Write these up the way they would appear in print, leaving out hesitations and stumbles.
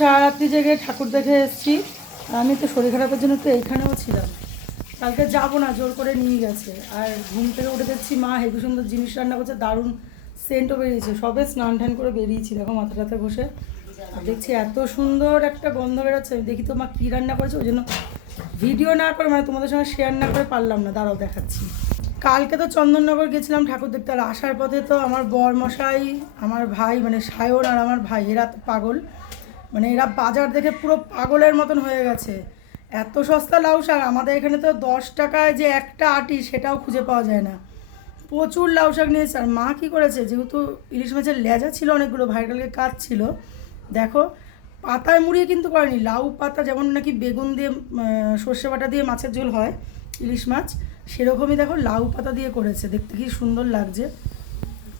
সারারাত্রি জেগে ঠাকুর দেখে এসেছি। আমি তো শরীর খারাপের জন্য তো এইখানেও ছিলাম। কালকে যাবো না, জোর করে নিয়ে গেছে। আর ঘুম থেকে উঠে দেখছি মা হেবি সুন্দর জিনিস রান্না করছে, দারুণ সেন্টও বেরিয়েছে। সবে স্নান টান করে বেরিয়েছি, দেখো মাথাটাতে বসে আর দেখছি এত সুন্দর একটা গন্ধ বেরোচ্ছে। আমি দেখি তো মা কী রান্না করেছে, ওই জন্য ভিডিও না করে মানে তোমাদের সঙ্গে শেয়ার না করে পারলাম না। দাঁড়াও দেখাচ্ছি। কালকে তো চন্দননগর গেছিলাম ঠাকুর দেখতে, আর আসার পথে তো আমার বরমশাই, আমার ভাই মানে সায়ন আর আমার ভাই, এরা তো পাগল, মানে এরা বাজার দেখে পুরো পাগলের মতন হয়ে গেছে। এত সস্তা লাউ শাক, আমাদের এখানে তো 10 টাকায় যে একটা আটি সেটাও খুঁজে পাওয়া যায় না। প্রচুর লাউ শাক নিয়েছে। আর মা কী করেছে, যেহেতু ইলিশ মাছের লেজা ছিল অনেকগুলো, ভাইরালকে কাজ ছিল, দেখো পাতায় মুড়িয়ে কিন্তু করেনি, লাউ পাতা যেমন নাকি বেগুন দিয়ে সর্ষে বাটা দিয়ে মাছের ঝোল হয় ইলিশ মাছ, সেরকমই দেখো লাউ পাতা দিয়ে করেছে। দেখতে কি সুন্দর লাগছে।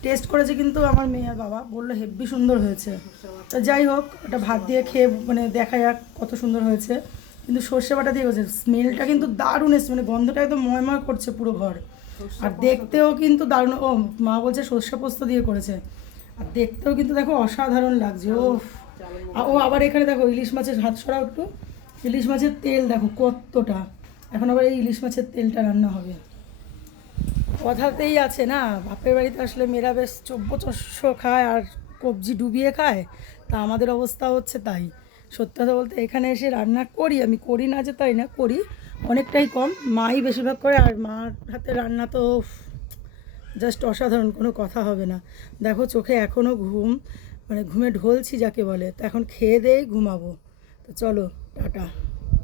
টেস্ট করেছে কিন্তু আমার মেয়ে আর বাবা, বললো হেব্বি সুন্দর হয়েছে। তো যাই হোক, ওটা ভাত দিয়ে খেয়ে মানে দেখা যাক কত সুন্দর হয়েছে। কিন্তু সর্ষে বাটা দিয়ে হয়েছে, স্মেলটা কিন্তু দারুণ এসছে, মানে গন্ধটা একদম ময়ময় করছে পুরো ঘর। আর দেখতেও কিন্তু দারুণ। ও মা বলছে সর্ষে পোস্ত দিয়ে করেছে। আর দেখতেও কিন্তু দেখো অসাধারণ লাগছে। ও আবার এখানে দেখো ইলিশ মাছের হাত সরাও একটু, ইলিশ মাছের তেল দেখো কতটা। এখন আবার এই ইলিশ মাছের তেলটা রান্না হবে। কথাতেই আছে না, বাপের বাড়িতে আসলে মেয়েরা বেশ চব্য খায় আর কবজি ডুবিয়ে খায়। তা আমাদের অবস্থা হচ্ছে তাই। সত্যি কথা বলতে এখানে এসে রান্না করি, আমি করি না যে তাই না, করি অনেকটাই কম, মাই বেশিরভাগ করে। আর মার হাতে রান্না তো জাস্ট অসাধারণ, কোনো কথা হবে না। দেখো চোখে এখনও ঘুম, মানে ঘুমে ঢলছি যাকে বলে। তো এখন খেয়ে দেই ঘুমাবো। তো চলো টাটা।